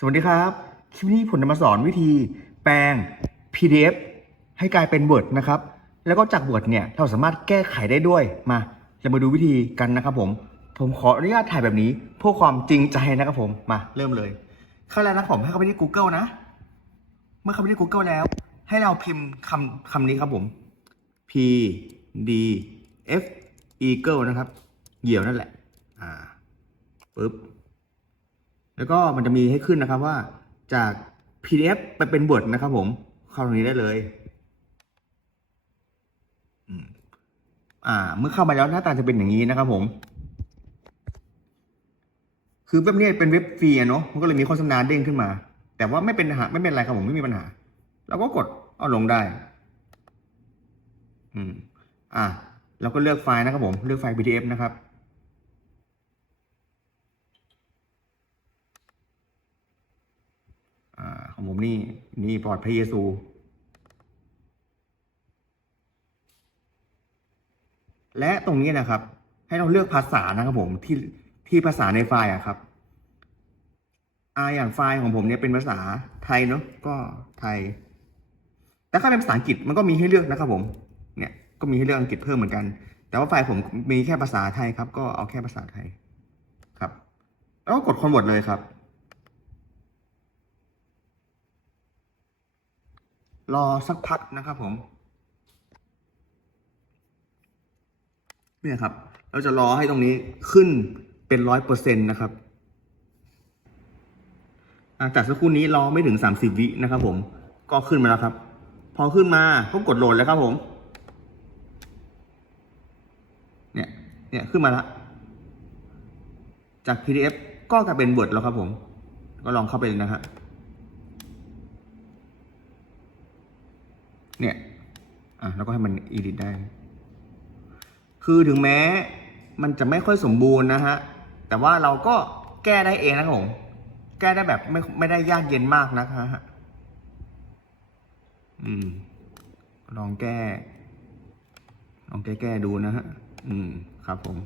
สวัสดีครับ คลิปนี้ผมจะมาสอนวิธีแปลง PDF ให้กลายเป็น Word นะครับ แล้วก็จาก Word เนี่ยเราสามารถแก้ไขได้ด้วย มาจะมาดูวิธีกันนะครับผม ผมขออนุญาตถ่ายแบบนี้เพื่อความจริงใจนะครับผม มาเริ่มเลยเข้าแล้วนะผมให้เข้าไปที่ Google นะ เมื่อเข้าไปที่ Google แล้ว ให้เราพิมพ์คำคำนี้ครับผม P D F Eagle นะครับ เหยี่ยวนั่นแหละ อ่าปึ๊บ แล้วก็มันจะมีให้ขึ้นนะครับว่าจาก PDF ไปเป็น Word นะครับผม เข้าตรงนี้ได้เลยอ่า เมื่อเข้ามาแล้วหน้าตาจะเป็นอย่างนี้นะครับผม คือเว็บนี้เป็นเว็บฟรีอะเนาะมันก็เลยมีโฆษณาเด้งขึ้นมา แต่ว่าไม่เป็นหาไม่เป็นไรครับผมไม่มีปัญหาเราก็กดเอาลงได้ อืม อ่าเราก็เลือกไฟล์นะครับผม เลือกไฟล์ PDF นะครับ อ่า ของผมนี่ นี่ปลอดพระเยซู และตรงนี้นะครับ ให้เราเลือกภาษานะครับผมที่ที่ภาษาในไฟล์อะครับอ่าอย่างไฟล์ของผมเนี่ยเป็นภาษาไทยเนาะก็ไทย แต่ถ้าเป็นภาษาอังกฤษมันก็มีให้เลือกนะครับผมเนี่ยก็มีให้เลือกอังกฤษเพิ่มเหมือนกัน แต่ว่าไฟล์ผมมีแค่ภาษาไทยครับ ก็เอาแค่ภาษาไทยครับ แล้วก็กดคอนเวิร์ตเลยครับ รอสักพักนะครับผม เนี่ยครับ เราจะรอให้ตรงนี้ขึ้นเป็นร้อยเปอร์เซ็นต์นะครับจากสักครู่นี้รอไม่ถึงสามสิบวินะครับผม ก็ขึ้นมาแล้วครับ พอขึ้นมาก็กดโหลดเลยครับผม เนี่ย เนี่ยขึ้นมาแล้ว จาก PDF ก็กลายเป็น Word แล้วครับผม ก็ลองเข้าไปเลยนะครับ เนี่ย อะ แล้วก็ให้มัน edit ได้ คือถึงแม้มันจะไม่ค่อยสมบูรณ์นะฮะ แต่ว่าเราก็แก้ได้เองนะครับผม แก้ได้แบบไม่ไม่ได้ยากเย็นมากนะฮะ อืม ลองแก้ ลองแก้แก้ดูนะฮะ อืม ครับผม